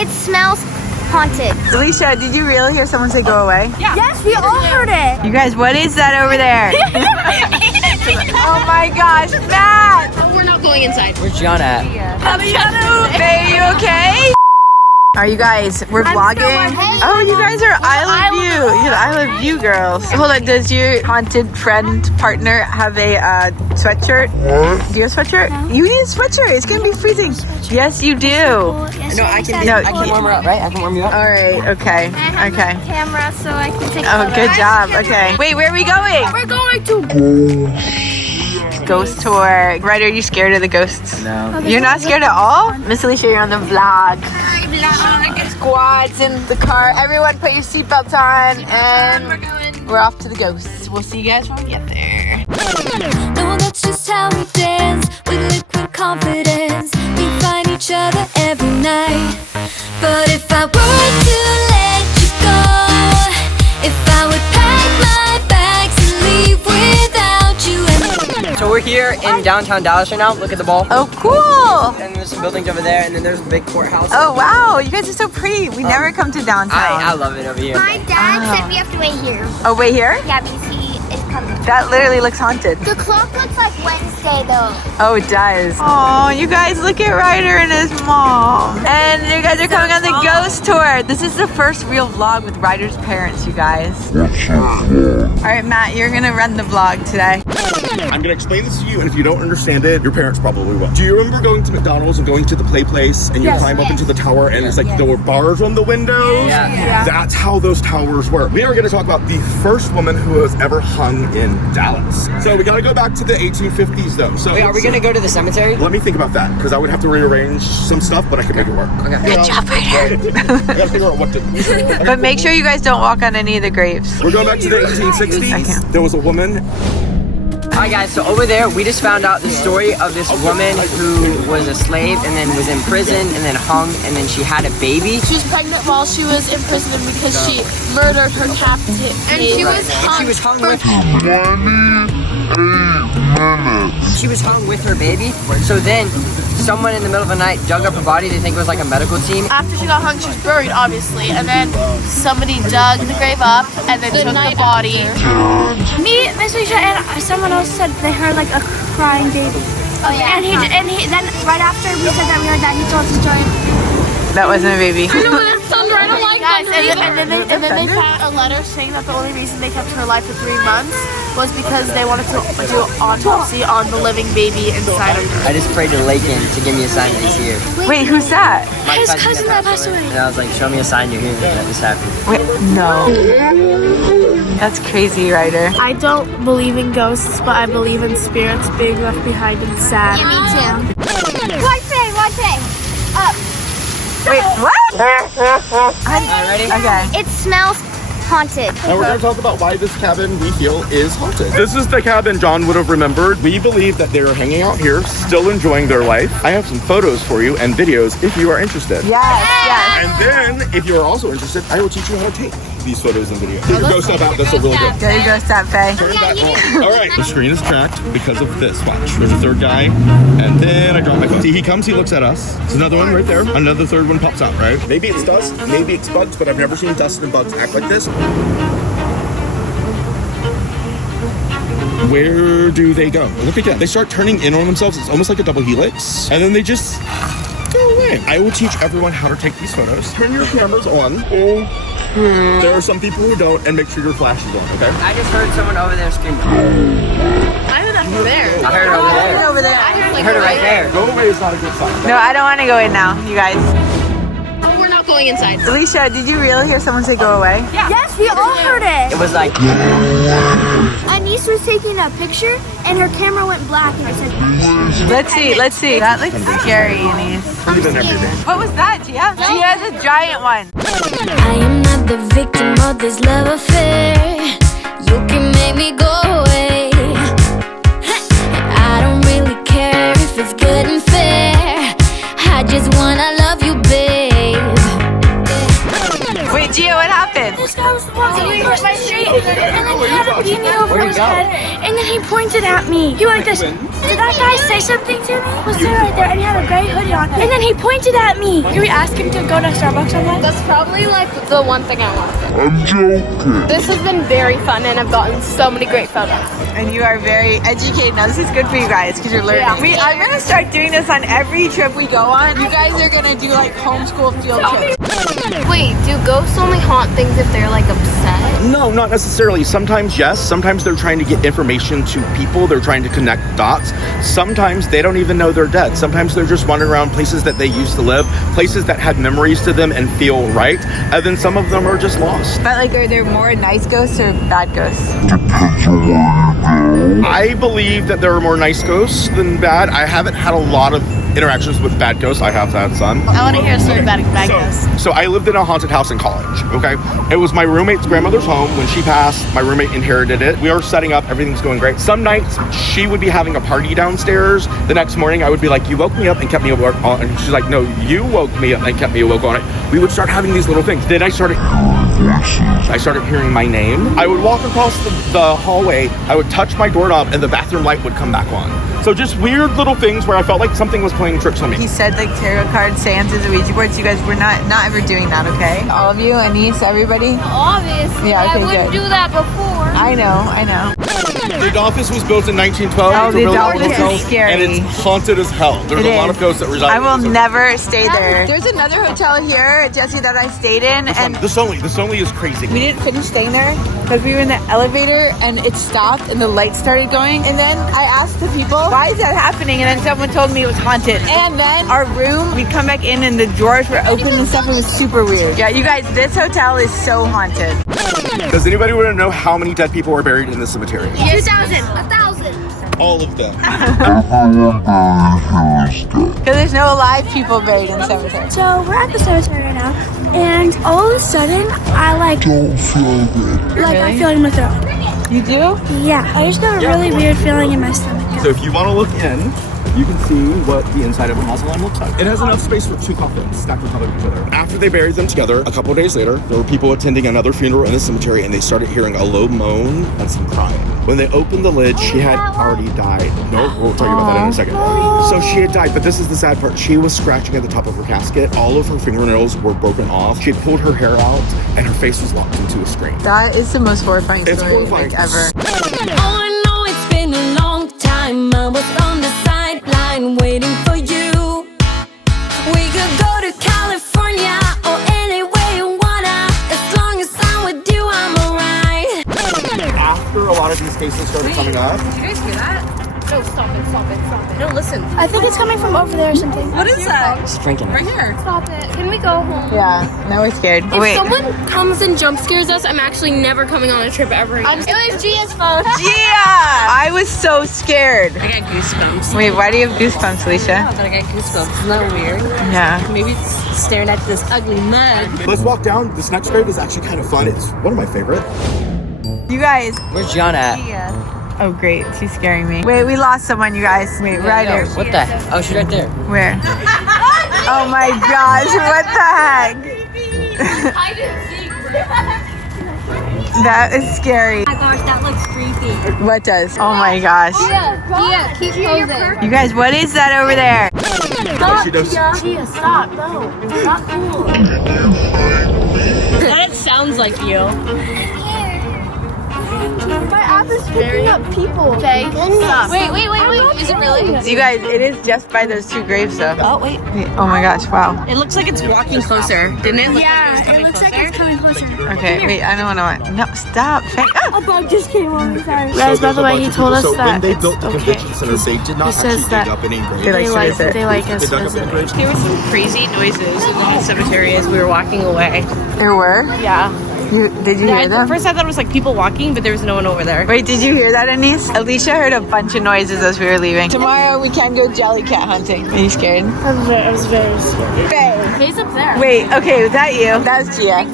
It smells haunted. Alicia, did you really hear someone say go away? Yeah. Yes, we all heard it. You guys, what is that over there? Oh my gosh, Matt! We're not going inside. Where's Gianna at? Faye, you okay? Are you guys, we're vlogging. Oh, you guys are I Love You. You're the I Love You girls. Hold on, does your haunted friend partner have a sweatshirt? Do you have a sweatshirt? No. You need a sweatshirt. It's gonna be freezing. Yes, you do. No, I can warm her up, right? I can warm you up. All right, okay, I have okay. my camera so I can take Oh, photos. good job. Okay. Wait, where are we going? We're going to Ghost tour. Ryder, are you scared of the ghosts? No. You're not scared at all? Miss Alicia, you're on the vlog. Squads in the car. Everyone put your seatbelts on and we're off to the ghosts. We'll see you guys when we get there. No, that's just how we dance with liquid confidence. We find each other every night. But if I were to let you go, if I would pack my bags and leave without you. So we're here in downtown Dallas right now. Look at the ball. Oh, cool. And there's some buildings over there, and then there's a big courthouse. Oh, wow. You guys are so pretty. We never come to downtown. I love it over here. My dad said we have to wait here. Oh, wait here? Yeah, because he is coming. That literally looks haunted. The clock looks like Wednesday though. Oh, it does. Oh, you guys, look at Ryder and his mom. And you guys are coming on the ghost tour. This is the first real vlog with Ryder's parents, you guys. All right, Matt, you're gonna run the vlog today. I'm gonna explain this to you, and if you don't understand it, your parents probably will. Do you remember going to McDonald's and going to the play place, and you climb up into the tower, and it's like there were bars on the windows? Yeah. That's how those towers were. We are gonna talk about the first woman who was ever hung in Dallas. So we gotta go back to the 1850s though. So Wait, are we gonna go to the cemetery? let me think about that, because I would have to rearrange some stuff, but I can make it work. Okay. Good job, Ryder. I gotta figure out what to do. But make sure you guys don't walk on any of the graves. We're going back to the 1860s. There was a woman. Alright guys, so over there we just found out the story of this woman who was a slave and then was in prison and then hung and then she had a baby. She was pregnant while she was in prison because she murdered her captive. And she was She was hung with She was hung with her baby. So then someone in the middle of the night dug up her body. They think it was like a medical team. After she got hung, she was buried, obviously, and then somebody dug the grave up and then took the body. Me, Miss Alicia, and someone else said they heard like a crying baby. Oh yeah. And he then right after we said that we heard that, he told us the story. That wasn't a baby. Thunder, I don't like guys, and then they found a letter saying that the only reason they kept her alive for 3 months was because they wanted to do an autopsy on the living baby inside of her. I just prayed to Lakin to give me a sign that he's here. Wait, who's that? My His cousin that passed away. And I was like, show me a sign you're here that this happened. Wait, no. That's crazy, Ryder. I don't believe in ghosts, but I believe in spirits being left behind and sad. Yeah, me too. Watch Faye, watch Faye. Up. Wait, what? Alright, ready? Okay. It smells haunted. Now we're going to talk about why this cabin we feel is haunted. This is the cabin John would have remembered. We believe that they are hanging out here, still enjoying their life. I have some photos for you and videos if you are interested. Yes, yes. And then, if you are also interested, I will teach you how to take these photos and videos. Take your ghost stuff out. That's a really good. There you go, step Faye. Turn that on. All right. The screen is cracked because of this. Watch. There's a third guy, and then I drop my phone. See, he comes, he looks at us. There's another one right there. Another third one pops out, right? Maybe it's dust, maybe it's bugs, but I've never seen dust and bugs act like this. Where do they go? Look again. They start turning in on themselves. It's almost like a double helix, and then they just go away. I will teach everyone how to take these photos. Turn your cameras on. There are some people who don't, and make sure your flash is on, okay? I just heard someone over there screaming. I heard that from there. I heard it over there. Over there. I heard it right there. Go away is not a good sign. No, I don't want to go in now, you guys. We're not going inside. Alicia, did you really hear someone say go away? Yes, we all heard it. It was like, Anis was taking a picture, and her camera went black, and I said, Let's see, let's see. That looks scary, Anis. Even everything. What was that, Gia? Gia has a giant one. I am not the victim of this love affair. You can make me go away. I don't really care if it's good and fair. I just wanna love you, babe. Wait, Gia, what happened? this guy was walking across the street, and then he had a beanie over his head, and then he pointed at me. He went like this. Did that guy say something to me? He was there right there, and he had a gray hoodie on, and then he pointed at me. Can we ask him to go to Starbucks sometime? That's probably like the one thing I want. I'm joking. This has been very fun, and I've gotten so many great photos. And you are very educated. Now this is good for you guys because you're learning. I'm gonna start doing this on every trip we go on. You guys are gonna do like homeschool field trips. Wait, do ghosts only haunt things if they're like upset? No, not necessarily. Sometimes yes. Sometimes they're trying to get information to people. They're trying to connect dots. Sometimes they don't even know they're dead. Sometimes they're just wandering around places that they used to live, places that had memories to them and feel right. And then some of them are just lost. But like, are there more nice ghosts or bad ghosts? I believe that there are more nice ghosts than bad. I haven't had a lot of interactions with bad ghosts. I have had some. I want to hear a story about bad ghosts. So I lived in a haunted house in college, okay? It was my roommate's grandmother's home. When she passed, my roommate inherited it. We were setting up, everything's going great. Some nights, she would be having a party downstairs. The next morning, I would be like, you woke me up and kept me awake on it. And she's like, no, you woke me up and kept me awake on it. We would start having these little things. Then I started hearing my name. I would walk across the hallway, I would touch my doorknob, and the bathroom light would come back on. So just weird little things where I felt like something was playing tricks on me. He said like tarot cards, seances, and Ouija boards. You guys were not ever doing that, okay? All of you, Anis, everybody? Obviously, Yeah, okay, I wouldn't good. do that before. I know. The office was built in 1912. Oh, It's a the really old office is hotel, scary. and it's haunted as hell. There's It a lot is. of ghosts that reside I in will this hotel. never stay there. There's another hotel here, Jesse, that I stayed in, and This only is crazy. we didn't finish staying there because we were in the elevator and it stopped and the lights started going. And then I asked the people, why is that happening? And then someone told me it was haunted. And then our room, we'd come back in and the drawers were open and stuff. It was super weird. Yeah, you guys, this hotel is so haunted. Does anybody want to know how many dead people are buried in this cemetery? 2,000, 1,000. All of them. Because there's no alive people buried in the cemetery. So we're at the cemetery right now, and all of a sudden, I don't feel good. Like I'm feeling my throat. You do? Yeah, I just got a really weird feeling in my stomach. So if you want to look in, you can see what the inside of a mausoleum looks like. It has enough space for 2 coffins stacked on top of each other. After they buried them together, a couple of days later, there were people attending another funeral in the cemetery, and they started hearing a low moan and some crying. When they opened the lid, she had already died. No, we'll tell you about that in a second. So she had died, but this is the sad part. She was scratching at the top of her casket. All of her fingernails were broken off. She had pulled her hair out, and her face was locked into a screen. That is the most horrifying It's story horrifying. like, ever. Oh, I know it's been a long time. I was on the sideline waiting for you. We could go to California or anywhere you wanna. As long as I'm with you, I'm alright. After a lot of these cases started coming up, Did you guys hear that? No, stop it. No, listen. I think it's coming from over there or something. What is that? Just drinking. Right here. Stop it. Can we go home? Yeah, now we're scared. If Wait. someone comes and jump scares us, I'm actually never coming on a trip ever again. It was Gia's phone. Yeah! I was so scared. I got goosebumps. Wait, why do you have goosebumps, Alicia? I got goosebumps. Isn't that weird? Yeah. Maybe it's staring at this ugly mug. let's walk down. This next grave is actually kind of fun. It's one of my favorite. You guys. Where's Gianna at? Oh, great. She's scaring me. Wait, we lost someone, you guys. Wait, Ryder. What the? Oh, she's right there. Where? Oh my gosh, what the heck? I didn't see. That is scary. Oh my gosh, that looks creepy. What does? Oh my gosh. Gia, keep posing. You guys, what is that over there? Stop, She does- Gia, stop. No, not cool. That sounds like you. My app is picking up people. Okay, stop. Wait. Is it really? You guys, it is just by those 2 graves though. Oh, wait. Oh my gosh, wow. It looks like it's walking closer. Didn't it look Yeah, it looks like it's coming closer. Okay, wait, I don't want to. No, stop. Faye. Ah! A bug just came on me, sorry. Guys, by the way, he told us So when that they it's built the okay. convention center, they did not says actually that dig up any graves. They like to visit. They like us They dug up any visiting. graves. There were some crazy noises in the cemetery as we were walking away. There were? Yeah. Did you hear At them? first I thought it was like people walking, but there was no one over there. Wait, did you hear that, Anis? Alicia heard a bunch of noises as we were leaving. Tomorrow we can go jelly cat hunting. Are you scared? I was very scared. Faye. Faye's up there. Wait, okay, was that you? That was Gia.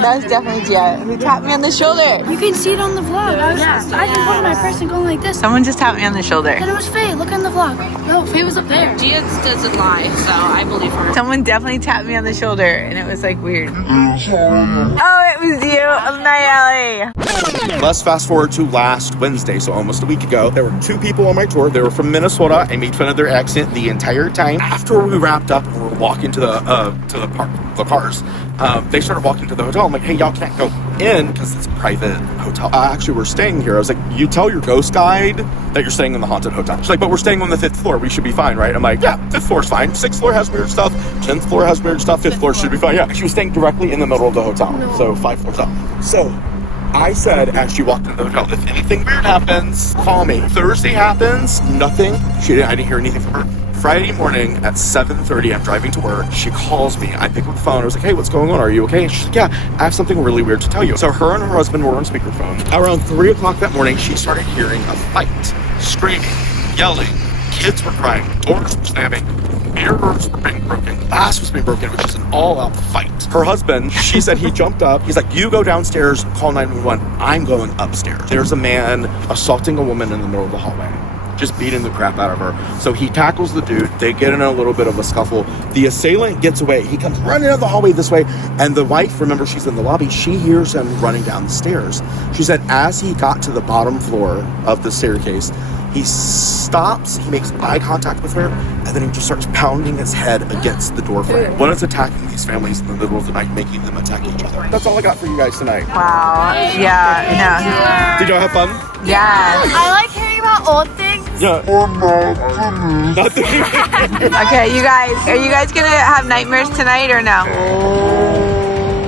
That was definitely Gia. Who tapped me on the shoulder? You can see it on the vlog. I can hold my person going like this. Someone just tapped me on the shoulder. And it was Faye. Look on the vlog. No, Faye was up there. Gia doesn't lie, so I believe her. Someone definitely tapped me on the shoulder and it was like weird. Oh, it was lose you, Nayeli. Let's fast forward to last Wednesday, so almost a week ago. There were 2 people on my tour. They were from Minnesota. I made fun of their accent the entire time. After we wrapped up and we were walking to the cars, they started walking to the hotel. I'm like, hey, y'all can't go in because it's a private hotel. Actually, we're staying here. I was like, you tell your ghost guide that you're staying in the haunted hotel. She's like, but we're staying on the 5th floor. We should be fine, right? I'm like, yeah, 5th floor's fine. 6th floor has weird stuff. 10th floor has weird stuff. 5th floor should be fine. Yeah. She was staying directly in the middle of the hotel. So 5 floors up. So I said, as she walked into the hotel, if anything weird happens, call me. Thursday happens, nothing. I didn't hear anything from her. Friday morning at 7:30, I'm driving to work. She calls me. I pick up the phone. I was like, hey, what's going on? Are you okay? And she's like, yeah, I have something really weird to tell you. So her and her husband were on speakerphone. Around 3 o'clock that morning, she started hearing a fight, screaming, yelling. Kids were crying. Doors were slamming. Mirrors were being broken. Glass was being broken. It was just an all-out fight. Her husband, she said he jumped up. He's like, you go downstairs, call 911. I'm going upstairs. There's a man assaulting a woman in the middle of the hallway, just beating the crap out of her. So he tackles the dude. They get in a little bit of a scuffle. The assailant gets away. He comes running down the hallway this way. And the wife, remember, she's in the lobby. She hears him running down the stairs. She said as he got to the bottom floor of the staircase, he stops, he makes eye contact with her, and then he just starts pounding his head against the door frame. One is attacking these families in the middle of the night, making them attack each other. That's all I got for you guys tonight. Wow. Yeah, no. Did y'all have fun? Yes. I like hearing about old things. Yeah. Nothing. Okay, you guys, are you guys gonna have nightmares tonight or no?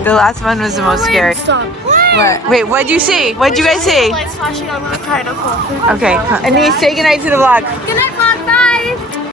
The last one was the most scary. Stop. What? Wait, what'd you see? What'd you guys see? Lights flashing. I'm gonna cry. No, cool. Okay, Anis, say goodnight to the vlog. Good night, vlog. Bye.